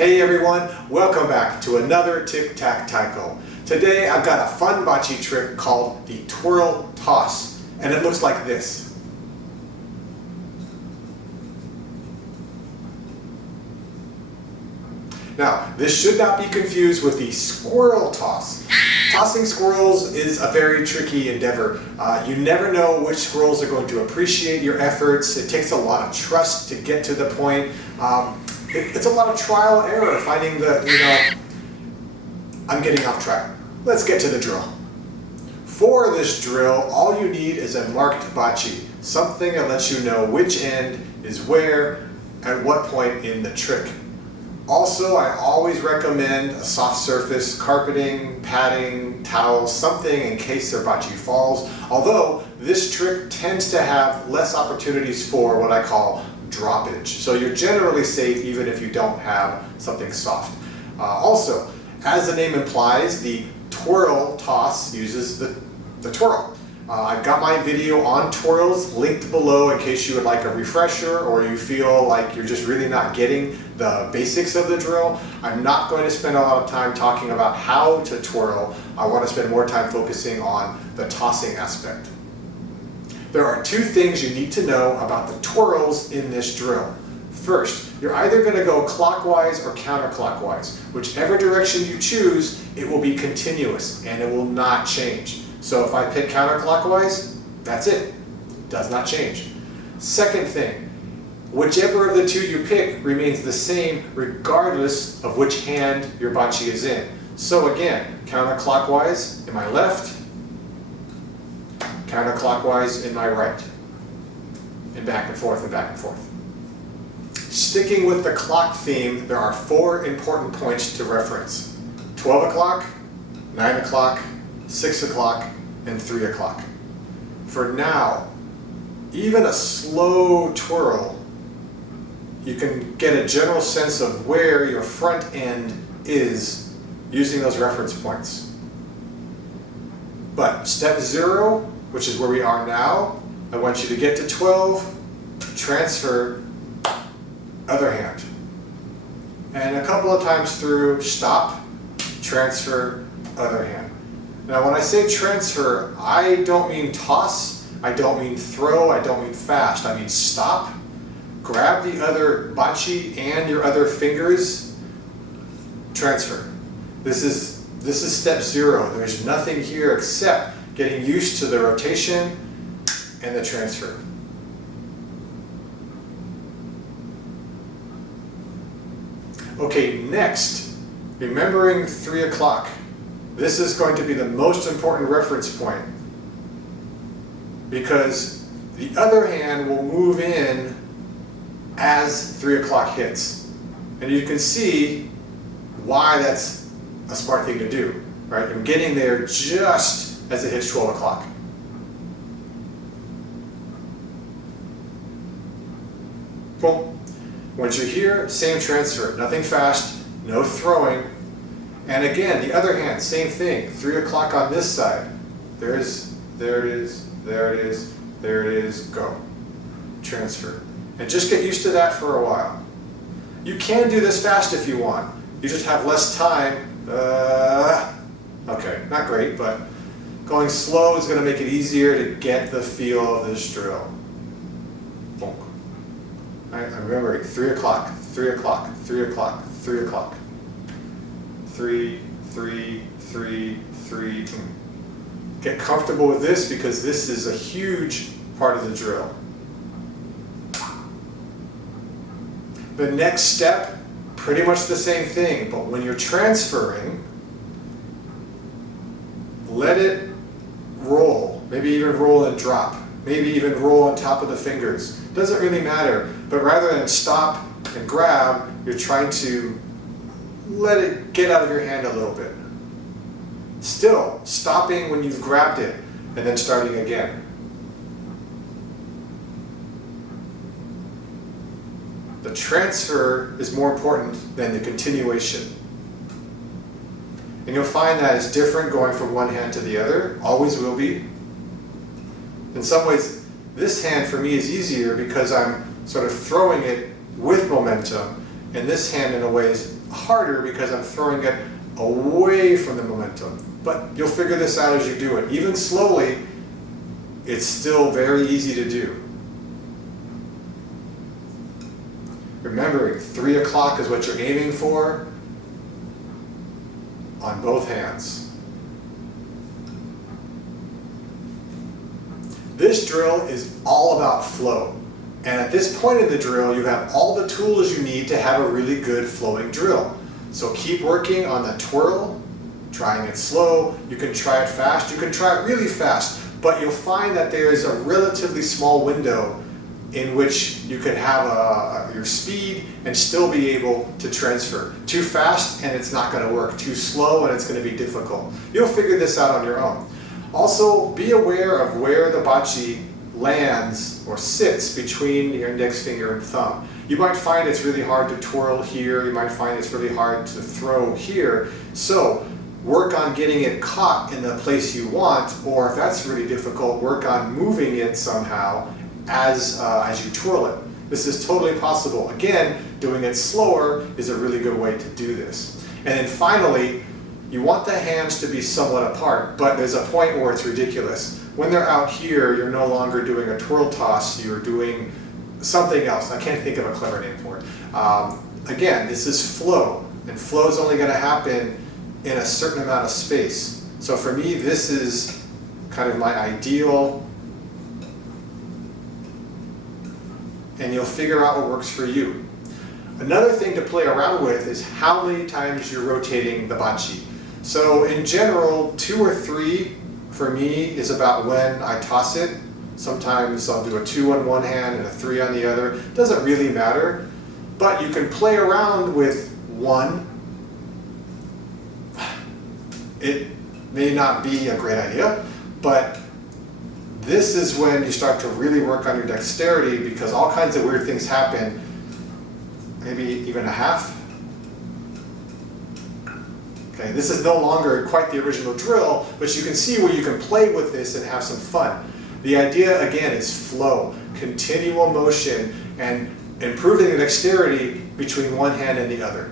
Hey everyone, welcome back to another Tic Tac Taiko. Today I've got a fun Bachi trick called the Twirl Toss, and it looks like this. Now, this should not be confused with the squirrel toss. Tossing squirrels is a very tricky endeavor. You never know which squirrels are going to appreciate your efforts. It takes a lot of trust to get to the point. It's a lot of trial and error finding I'm getting off track. Let's get to the drill. For this drill, all you need is a marked bachi, something that lets you know which end is where at what point in the trick. Also, I always recommend a soft surface, carpeting, padding, towels, something in case their bachi falls. Although this trick tends to have less opportunities for what I call droppage. So you're generally safe even if you don't have something soft. Also, as the name implies, the twirl toss uses the twirl. I've got my video on twirls linked below in case you would like a refresher or you feel like you're just really not getting the basics of the drill. I'm not going to spend a lot of time talking about how to twirl. I want to spend more time focusing on the tossing aspect. There are two things you need to know about the twirls in this drill. First, you're either going to go clockwise or counterclockwise. Whichever direction you choose, it will be continuous and it will not change. So if I pick counterclockwise, that's it. It does not change. Second thing, whichever of the two you pick remains the same regardless of which hand your bachi is in. So again, counterclockwise in my left, counterclockwise in my right, and back and forth and back and forth. Sticking with the clock theme, there are 4 important points to reference: 12 o'clock, 9 o'clock, 6 o'clock, and 3 o'clock. For now, even a slow twirl, you can get a general sense of where your front end is using those reference points. But step 0, which is where we are now, I want you to get to 12, transfer, other hand. And a couple of times through, stop, transfer, other hand. Now when I say transfer, I don't mean toss, I don't mean throw, I don't mean fast, I mean stop, grab the other bachi and your other fingers, transfer. This is step 0. There's nothing here except getting used to the rotation and the transfer. Okay, next, remembering 3 o'clock. This is going to be the most important reference point because the other hand will move in as 3 o'clock hits. And you can see why that's a smart thing to do, right? I'm getting there just as it hits 12 o'clock. Boom. Once you're here, same transfer, nothing fast, no throwing. And again, the other hand, same thing, 3 o'clock on this side. There it is, there it is, there it is, there it is, go. Transfer. And just get used to that for a while. You can do this fast if you want. You just have less time. Okay, not great, but going slow is going to make it easier to get the feel of this drill. Bonk. I'm remembering 3 o'clock, 3 o'clock, 3 o'clock, 3 o'clock. 3, 3, 3, 3. Get comfortable with this because this is a huge part of the drill. The next step, pretty much the same thing, but when you're transferring, let it roll. Maybe even roll and drop. Maybe even roll on top of the fingers. Doesn't really matter, but rather than stop and grab, you're trying to let it get out of your hand a little bit. Still, stopping when you've grabbed it and then starting again. The transfer is more important than the continuation. And you'll find that it's different going from one hand to the other, always will be. In some ways, this hand for me is easier because I'm sort of throwing it with momentum, and this hand in a way is harder because I'm throwing it away from the momentum. But you'll figure this out as you do it. Even slowly, it's still very easy to do. Remembering 3 o'clock is what you're aiming for on both hands. This drill is all about flow. And at this point in the drill, you have all the tools you need to have a really good flowing drill. So keep working on the twirl, trying it slow. You can try it fast, you can try it really fast, but you'll find that there is a relatively small window in which you can have your speed and still be able to transfer. Too fast and it's not going to work. Too slow and it's going to be difficult. You'll figure this out on your own. Also, be aware of where the bachi lands or sits between your index finger and thumb. You might find it's really hard to twirl here, you might find it's really hard to throw here, so work on getting it caught in the place you want, or if that's really difficult, work on moving it somehow as you twirl it. This is totally possible. Again, doing it slower is a really good way to do this. And then finally, you want the hands to be somewhat apart, but there's a point where it's ridiculous. When they're out here, you're no longer doing a twirl toss, you're doing something else. I can't think of a clever name for it. Again, this is flow, and flow is only going to happen in a certain amount of space. So for me, this is kind of my ideal, and you'll figure out what works for you. Another thing to play around with is how many times you're rotating the bachi. So in general, 2 or 3 for me is about when I toss it. Sometimes I'll do a 2 on one hand and a 3 on the other. Doesn't really matter, but you can play around with 1. It may not be a great idea, but this is when you start to really work on your dexterity because all kinds of weird things happen. Maybe even a half. Okay, this is no longer quite the original drill, but you can see where you can play with this and have some fun. The idea, again, is flow, continual motion, and improving the dexterity between one hand and the other.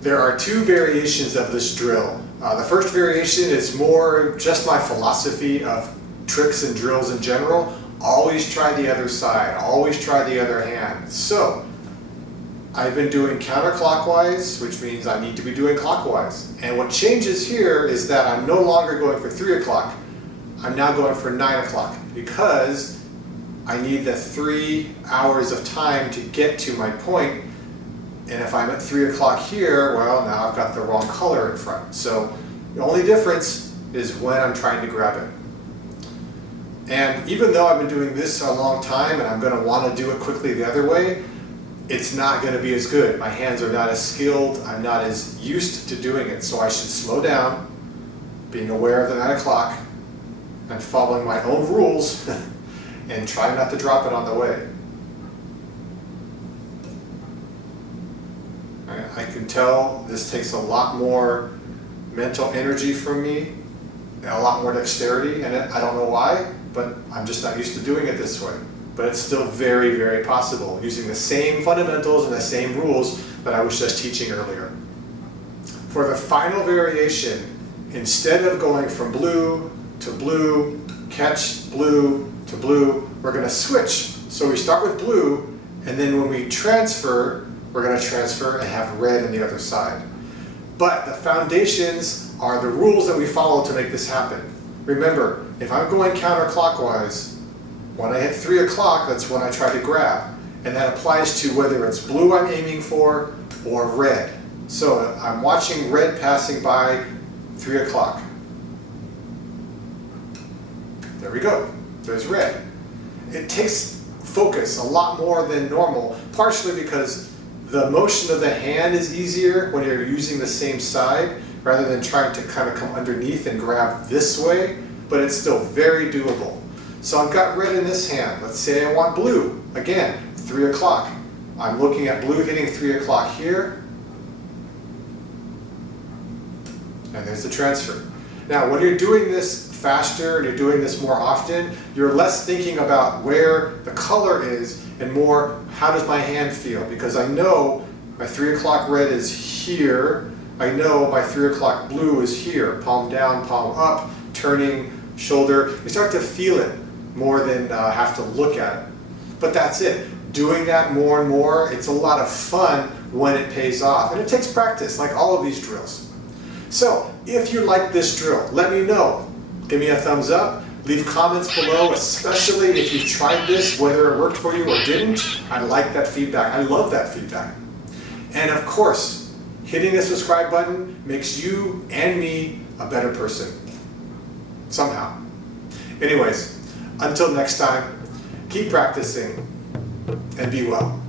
There are 2 variations of this drill. The first variation is more just my philosophy of tricks and drills in general. Always try the other side, always try the other hand. So, I've been doing counterclockwise, which means I need to be doing clockwise. And what changes here is that I'm no longer going for 3 o'clock. I'm now going for 9 o'clock because I need the 3 hours of time to get to my point. And if I'm at 3 o'clock here, well, now I've got the wrong color in front. So the only difference is when I'm trying to grab it. And even though I've been doing this a long time and I'm going to want to do it quickly the other way, it's not going to be as good. My hands are not as skilled, I'm not as used to doing it, so I should slow down, being aware of the 9 o'clock, and following my own rules, and try not to drop it on the way. I can tell this takes a lot more mental energy from me, and a lot more dexterity, and I don't know why, but I'm just not used to doing it this way. But it's still very, very possible, using the same fundamentals and the same rules that I was just teaching earlier. For the final variation, instead of going from blue to blue, catch blue to blue, we're going to switch. So we start with blue, and then when we transfer, we're going to transfer and have red on the other side. But the foundations are the rules that we follow to make this happen. Remember, if I'm going counterclockwise, when I hit 3 o'clock, that's when I try to grab. And that applies to whether it's blue I'm aiming for or red. So I'm watching red passing by 3 o'clock. There we go. There's red. It takes focus a lot more than normal, partially because the motion of the hand is easier when you're using the same side rather than trying to kind of come underneath and grab this way, but it's still very doable. So I've got red in this hand. Let's say I want blue. Again, 3 o'clock. I'm looking at blue hitting 3 o'clock here. And there's the transfer. Now, when you're doing this faster and you're doing this more often, you're less thinking about where the color is and more, how does my hand feel? Because I know my 3 o'clock red is here. I know my 3 o'clock blue is here. Palm down, palm up, turning, shoulder. You start to feel it more than have to look at it. But that's it. Doing that more and more, it's a lot of fun when it pays off. And it takes practice, like all of these drills. So, if you like this drill, let me know. Give me a thumbs up. Leave comments below, especially if you've tried this, whether it worked for you or didn't. I like that feedback. I love that feedback. And of course, hitting the subscribe button makes you and me a better person. Somehow. Anyways, until next time, keep practicing and be well.